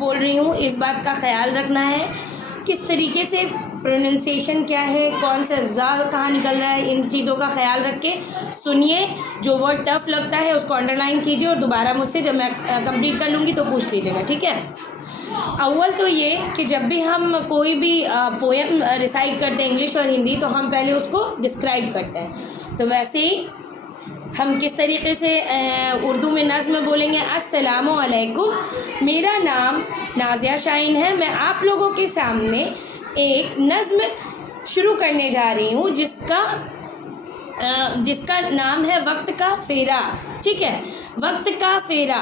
बोल रही हूँ इस बात का ख्याल रखना है, किस तरीके से प्रोनाउंसिएशन क्या है, कौन सा ज़ा कहाँ निकल रहा है, इन चीज़ों का ख्याल रख के सुनिए। जो वर्ड टफ लगता है उसको अंडरलाइन कीजिए और दोबारा मुझसे जब मैं कंप्लीट कर लूँगी तो पूछ लीजिएगा, ठीक है। अव्वल तो ये कि जब भी हम कोई भी पोएम रिसाइट करते हैं इंग्लिश और हिंदी, तो हम पहले उसको डिस्क्राइब करते हैं। तो वैसे ही हम किस तरीके से उर्दू में नज़्म बोलेंगे। अस्सलामु अलैकुम, मेरा नाम नाज़िया शाहीन है। मैं आप लोगों के सामने एक नज़्म शुरू करने जा रही हूँ जिसका नाम है वक्त का फेरा, ठीक है। वक्त का फेरा।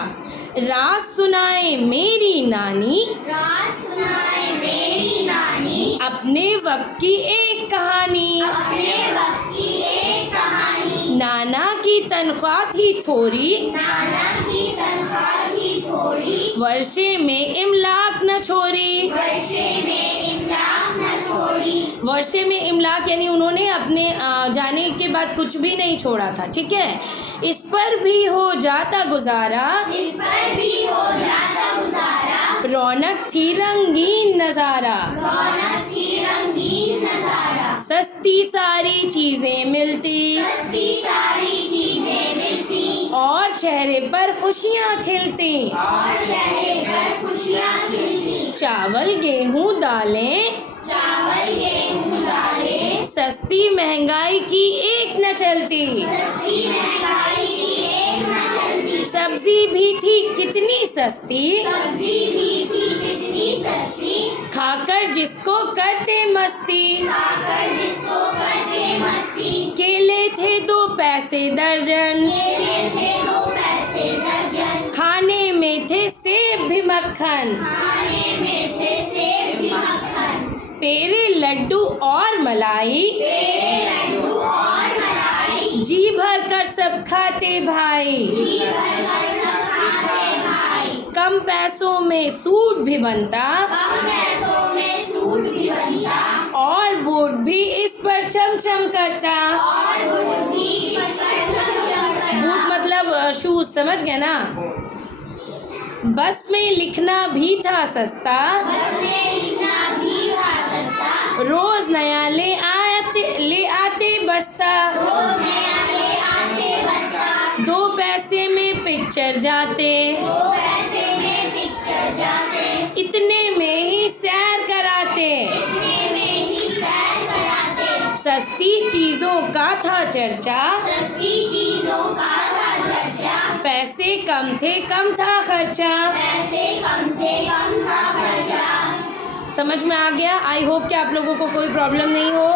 राज सुनाए मेरी नानी, राज सुनाए मेरी नानी, अपने वक्त की एक कहानी, अपने वक्त की एक कहानी। नाना की तनख्वाह थी थोड़ी, नाना की तनख्वाह थी थोड़ी, वर्षे में इमलाक न छोड़ी। वर्षे में इमलाक न छोड़ी। वर्षे में इमलाक यानी उन्होंने अपने जाने के बाद कुछ भी नहीं छोड़ा था, ठीक है। इस पर भी हो जाता गुजारा, इस पर भी हो जाता गुजारा, रौनक थी रंगीन नज़ारा, रौनक थी रंगीन नजारा। सस्ती सारी चीज़ें मिलती, सस्ती सारी चीजें मिलती, और चेहरे पर खुशियाँ खिलती। और चेहरे पर खुशियाँ खिलती। चावल गेहूँ दालें, चावल गेहूं दालें, सस्ती महंगाई की एक न चलती। सस्ती महंगाई की एक न चलती। सब्जी भी थी कितनी सस्ती, सब्जी भी थी कितनी सस्ती, खाकर जिसको करते मस्ती। खाकर जिसको करते मस्ती। केले थे 2 पैसे दर्जन, केले थे 2 पैसे दर्जन, खाने में थे सेब भी मक्खन। खाने में थे सेब भी मक्खन, पेड़े लड्डू और मलाई, पेड़े लड्डू और मलाई। जी भर कर सब खाते भाई, जी भरकर सब खाते भाई। कम पैसों में सूट भी बनता, कम पैसों में सूट भी बनता, और बूट भी इस पर चमचम करता। और बूट भी इस पर चमचम करता। बूट मतलब शूज, समझ गए ना। बस में लिखना भी था सस्ता, बस में लिखना भी था सस्ता, रोज नया ले आते बस्ता। रोज नया ले आते बस्ता। 2 पैसे में पिक्चर जाते, 2 पैसे में पिक्चर जाते, इतने में ही सैर कराते। इतने में ही सैर कराते। सस्ती चीजों का था चर्चा, सस्ती चीजों का था चर्चा, पैसे कम थे कम था खर्चा। पैसे कम थे कम था खर्चा। समझ में आ गया? आई होप कि आप लोगों को कोई प्रॉब्लम नहीं हो।